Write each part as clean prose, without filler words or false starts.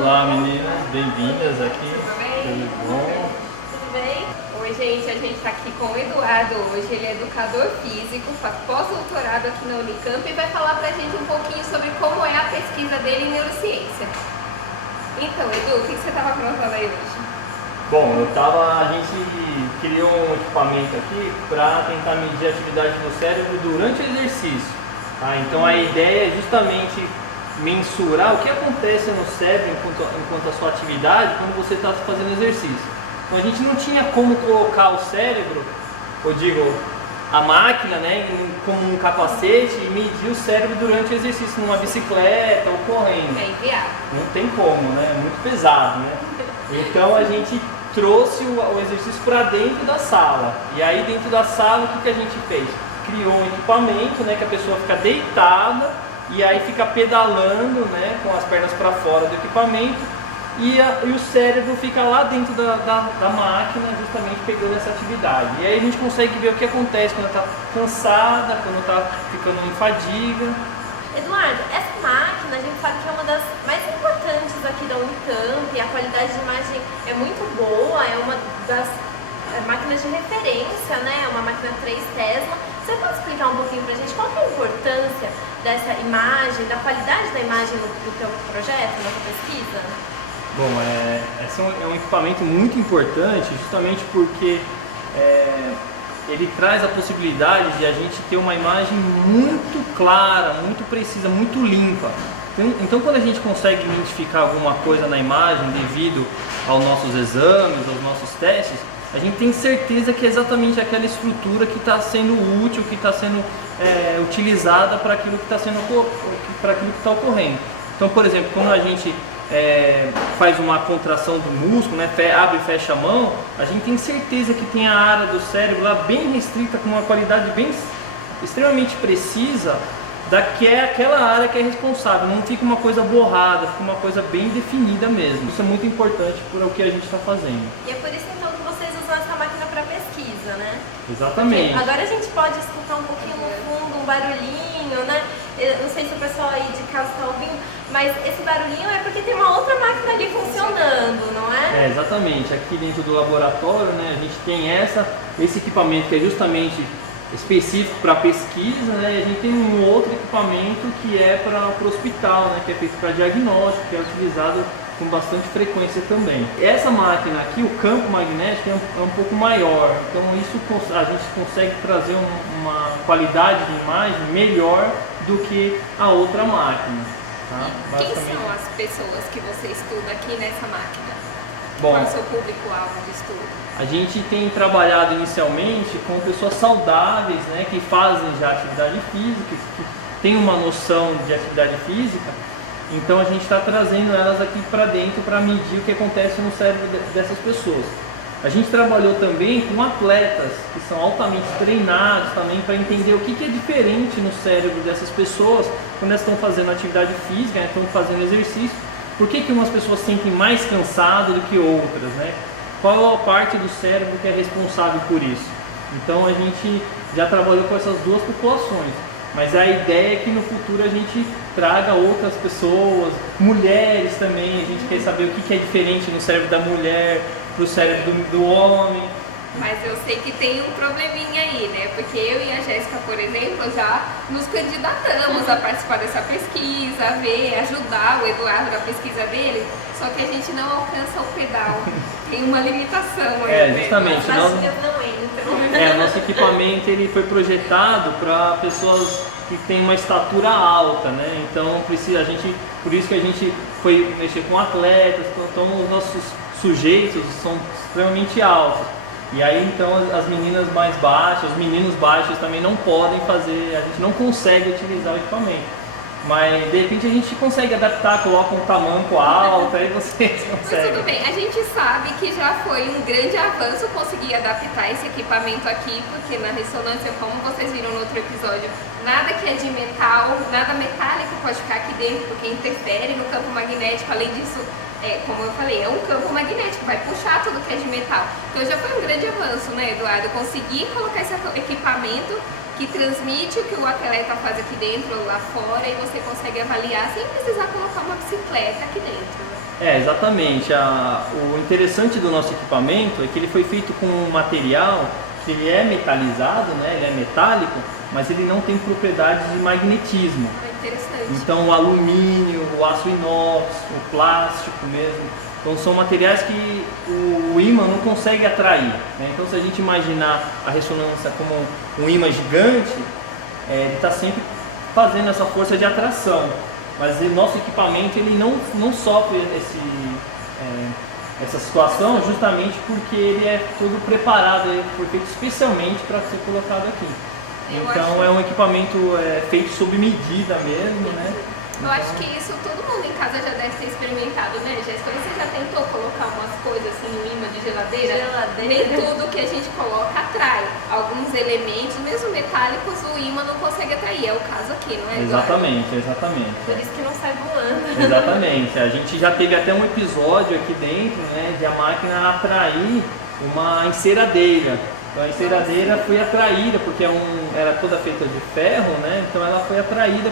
Olá meninas, bem-vindas aqui. Tudo bem? Tudo bom? Tudo bem? Oi gente, a gente está aqui com o Eduardo hoje, ele é educador físico, faz pós-doutorado aqui na Unicamp e vai falar pra gente um pouquinho sobre como é a pesquisa dele em neurociência. Então, Edu, o que você estava aprontando aí hoje? Bom, a gente criou um equipamento aqui para tentar medir a atividade do cérebro durante o exercício. Tá? Então a ideia é justamente mensurar o que acontece no cérebro enquanto a sua atividade quando você está fazendo exercício. Então a gente não tinha como colocar o cérebro, eu digo, a máquina, né, como um capacete e medir o cérebro durante o exercício numa bicicleta ou correndo. É inviável. Não tem como, né? É muito pesado, né? Então a gente trouxe o exercício para dentro da sala. E aí dentro da sala o que a gente fez? Criou um equipamento, né, que a pessoa fica deitada e aí fica pedalando, né, com as pernas para fora do equipamento e o cérebro fica lá dentro da máquina justamente pegando essa atividade. E aí a gente consegue ver o que acontece quando está cansada, quando está ficando em fadiga. Eduardo, essa máquina a gente sabe que é uma das mais importantes aqui da Unicamp, a qualidade de imagem é muito boa, é uma das máquinas de referência, né? É uma máquina 3 Tesla. Você pode explicar um pouquinho pra gente qual que é a importância dessa imagem, da qualidade da imagem do teu projeto, na tua pesquisa? Bom, esse é um equipamento muito importante justamente porque ele traz a possibilidade de a gente ter uma imagem muito clara, muito precisa, muito limpa. Então quando a gente consegue identificar alguma coisa na imagem devido aos nossos exames, aos nossos testes, a gente tem certeza que é exatamente aquela estrutura que está sendo útil, que está sendo utilizada para aquilo que está ocorrendo. Então, por exemplo, quando a gente faz uma contração do músculo, né, abre e fecha a mão, a gente tem certeza que tem a área do cérebro lá bem restrita, com uma qualidade bem extremamente precisa daquela área que é responsável. Não fica uma coisa borrada, fica uma coisa bem definida mesmo. Isso é muito importante para o que a gente está fazendo. E é por isso então que vocês usam essa máquina para pesquisa, né? Exatamente. Porque agora a gente pode escutar um pouquinho no fundo, um barulhinho, né? Eu não sei se o pessoal aí de casa está ouvindo, mas esse barulhinho é porque tem uma outra máquina ali funcionando, não é? Exatamente. Aqui dentro do laboratório, né, a gente tem esse equipamento que é justamente específico para pesquisa, né, e a gente tem um outro equipamento que é para o hospital, né, que é feito para diagnóstico, que é utilizado com bastante frequência também. Essa máquina aqui, o campo magnético é um pouco maior, então isso a gente consegue trazer uma qualidade de imagem melhor do que a outra máquina. Tá? Quem são as pessoas que você estuda aqui nessa máquina? Bom, qual é o seu público-alvo de estudo? A gente tem trabalhado inicialmente com pessoas saudáveis, né, que fazem já atividade física, que têm uma noção de atividade física. Então a gente está trazendo elas aqui para dentro para medir o que acontece no cérebro dessas pessoas. A gente trabalhou também com atletas que são altamente treinados também para entender o que é diferente no cérebro dessas pessoas quando elas estão fazendo atividade física, né, estão fazendo exercício. Por que umas pessoas sentem mais cansado do que outras, né? Qual a parte do cérebro que é responsável por isso? Então a gente já trabalhou com essas duas populações, mas a ideia é que no futuro a gente traga outras pessoas, mulheres também, a gente quer saber o que é diferente no cérebro da mulher, para o cérebro do homem. Mas eu sei que tem um probleminha aí, né? Porque eu e a Jéssica, por exemplo, já nos candidatamos a participar dessa pesquisa, a ver, ajudar o Eduardo na pesquisa dele, só que a gente não alcança o pedal. Tem uma limitação aí. Justamente. As baixinhas não entram. Nosso equipamento ele foi projetado para pessoas que têm uma estatura alta, né? Então por isso que a gente foi mexer com atletas, então os nossos sujeitos são extremamente altos. E aí então as meninas mais baixas, os meninos baixos também não podem fazer, a gente não consegue utilizar o equipamento. Mas de repente a gente consegue adaptar, coloca um tamanco alto, aí vocês conseguem. Mas tudo bem, a gente sabe que já foi um grande avanço conseguir adaptar esse equipamento aqui, porque na ressonância, como vocês viram no outro episódio, nada que é de metal, nada metálico pode ficar aqui dentro, porque interfere no campo magnético. Além disso, como eu falei, é um campo magnético, vai puxar tudo que é de metal. Então já foi um grande avanço, né, Eduardo? Conseguir colocar esse equipamento que transmite o que o atleta faz aqui dentro ou lá fora e você consegue avaliar sem precisar colocar uma bicicleta aqui dentro. Exatamente. O interessante do nosso equipamento é que ele foi feito com um material que ele é metalizado, né? Ele é metálico, mas ele não tem propriedades de magnetismo. É interessante. Então o alumínio, o aço inox, o plástico mesmo, então são materiais que o ímã não consegue atrair, né? Então se a gente imaginar a ressonância como um ímã gigante, ele está sempre fazendo essa força de atração, mas o nosso equipamento ele não sofre essa situação justamente porque ele é todo preparado, ele foi feito especialmente para ser colocado aqui. Então é um equipamento feito sob medida mesmo, né? Eu acho que isso todo mundo em casa já deve ter experimentado, né, Jéssica? Você já tentou colocar umas coisas assim no ímã de geladeira? Nem tudo que a gente coloca atrai. Alguns elementos, mesmo metálicos, o ímã não consegue atrair. É o caso aqui, não é, Eduardo? Exatamente. Por isso que não sai voando. Exatamente. A gente já teve até um episódio aqui dentro, né, de a máquina atrair uma enceradeira. Então a enceradeira foi atraída, porque era toda feita de ferro, né? Então ela foi atraída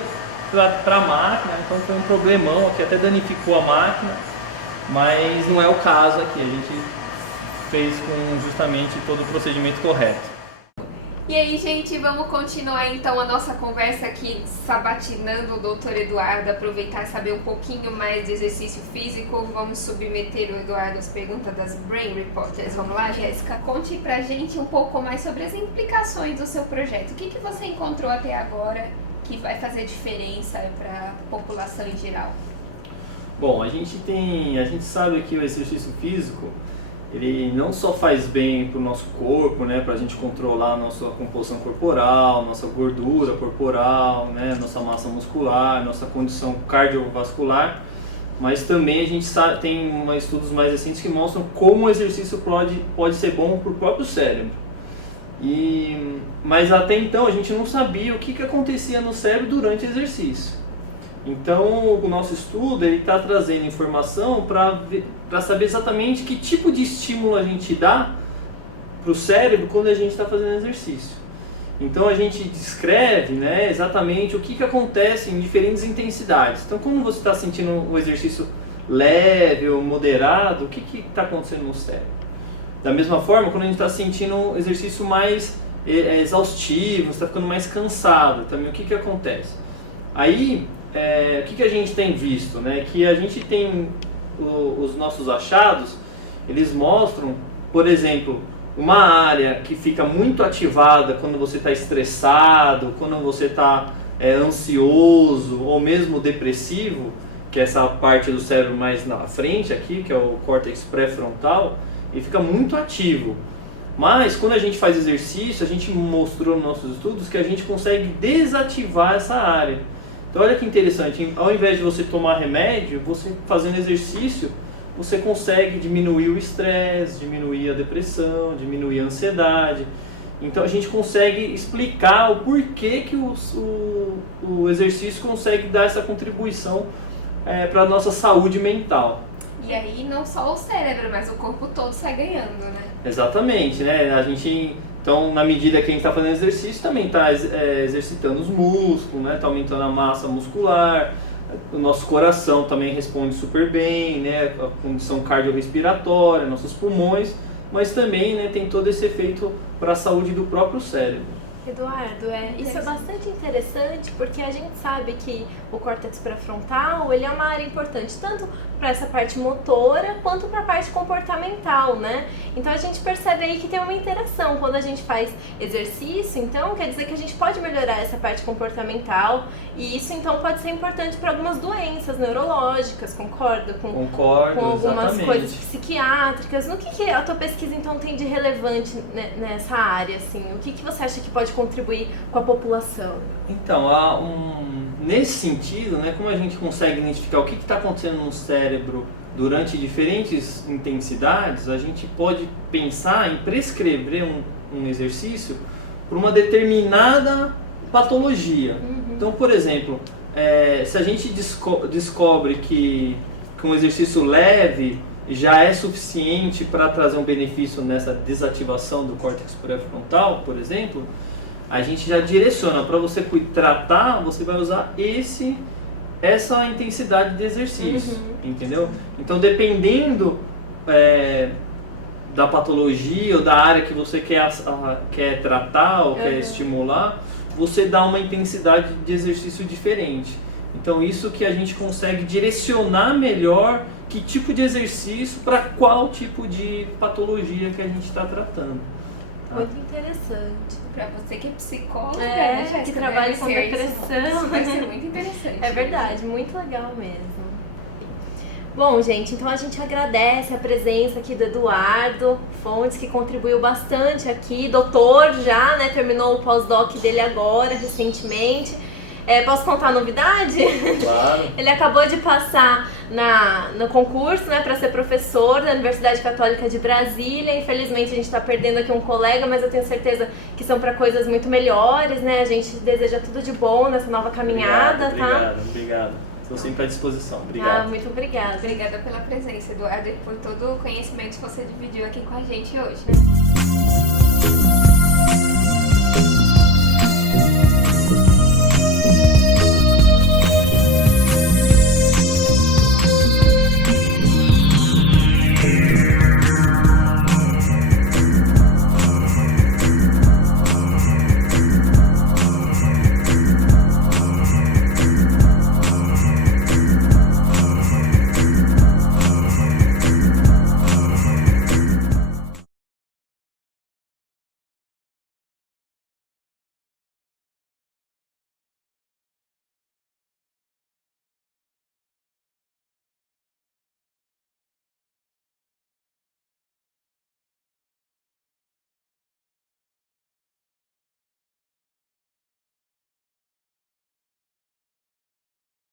para a máquina, então foi um problemão que até danificou a máquina, mas não é o caso aqui, a gente fez com justamente todo o procedimento correto. E aí, gente, vamos continuar então a nossa conversa aqui, sabatinando o Dr. Eduardo, aproveitar e saber um pouquinho mais de exercício físico. Vamos submeter o Eduardo às perguntas das Brain Reporters. Vamos lá, Jéssica? Conte pra gente um pouco mais sobre as implicações do seu projeto. O que você encontrou até agora que vai fazer diferença para a população em geral? Bom, a gente sabe que o exercício físico, ele não só faz bem para o nosso corpo, né, para a gente controlar a nossa composição corporal, nossa gordura corporal, né, nossa massa muscular, nossa condição cardiovascular, mas também a gente tem estudos mais recentes que mostram como o exercício pode ser bom para o próprio cérebro. Mas até então a gente não sabia o que acontecia no cérebro durante o exercício. Então o nosso estudo está trazendo informação para saber exatamente que tipo de estímulo a gente dá para o cérebro quando a gente está fazendo exercício. Então a gente descreve, né, exatamente o que acontece em diferentes intensidades. Então quando você está sentindo o exercício leve ou moderado, o que está acontecendo no cérebro? Da mesma forma, quando a gente está sentindo um exercício mais exaustivo, está ficando mais cansado, também o que acontece? Aí, o que a gente tem visto? Né? Que a gente tem os nossos achados, eles mostram, por exemplo, uma área que fica muito ativada quando você está estressado, quando você está ansioso ou mesmo depressivo, que é essa parte do cérebro mais na frente aqui, que é o córtex pré-frontal, e fica muito ativo. Mas quando a gente faz exercício, a gente mostrou nos nossos estudos que a gente consegue desativar essa área. Então olha que interessante, ao invés de você tomar remédio, você fazendo exercício, você consegue diminuir o estresse, diminuir a depressão, diminuir a ansiedade. Então a gente consegue explicar o porquê que o exercício consegue dar essa contribuição para a nossa saúde mental. E aí não só o cérebro, mas o corpo todo sai ganhando, né? Exatamente, né? Então, na medida que a gente está fazendo exercício, também está exercitando os músculos, né? Está aumentando a massa muscular, o nosso coração também responde super bem, né? A condição cardiorrespiratória, nossos pulmões, mas também, né, tem todo esse efeito para a saúde do próprio cérebro. Eduardo, isso é bastante interessante porque a gente sabe que o córtex pré-frontal ele é uma área importante tanto para essa parte motora quanto para a parte comportamental, né? Então a gente percebe aí que tem uma interação quando a gente faz exercício, então quer dizer que a gente pode melhorar essa parte comportamental e isso então pode ser importante para algumas doenças neurológicas, concordo? Concordo, com algumas exatamente. Coisas psiquiátricas. No que a tua pesquisa então tem de relevante nessa área, assim? O que você acha que pode contribuir com a população? Então, nesse sentido, né, como a gente consegue identificar o que está acontecendo no cérebro durante diferentes intensidades, a gente pode pensar em prescrever um exercício para uma determinada patologia. Então, por exemplo, se a gente descobre que um exercício leve já é suficiente para trazer um benefício nessa desativação do córtex pré-frontal, por exemplo, a gente já direciona para você tratar, você vai usar essa intensidade de exercício, entendeu? Então, dependendo da patologia ou da área que você quer tratar ou quer estimular, você dá uma intensidade de exercício diferente. Então, isso que a gente consegue direcionar melhor que tipo de exercício para qual tipo de patologia que a gente está tratando. Tá? Muito interessante. Pra você que é psicóloga, É, né, Jéssica? que trabalha Deve com ser depressão. Isso vai ser muito interessante. É verdade, muito legal mesmo. Bom, gente, então a gente agradece a presença aqui do Eduardo Fontes, que contribuiu bastante aqui, doutor já, né, terminou o pós-doc dele agora, recentemente. Posso contar a novidade? Claro. Ele acabou de passar no concurso, né, para ser professor da Universidade Católica de Brasília. Infelizmente a gente está perdendo aqui um colega, mas eu tenho certeza que são para coisas muito melhores, né? A gente deseja tudo de bom nessa nova caminhada, tá? Obrigado. Estou sempre à disposição. Obrigado. Muito obrigada. Obrigada pela presença, Eduardo, e por todo o conhecimento que você dividiu aqui com a gente hoje.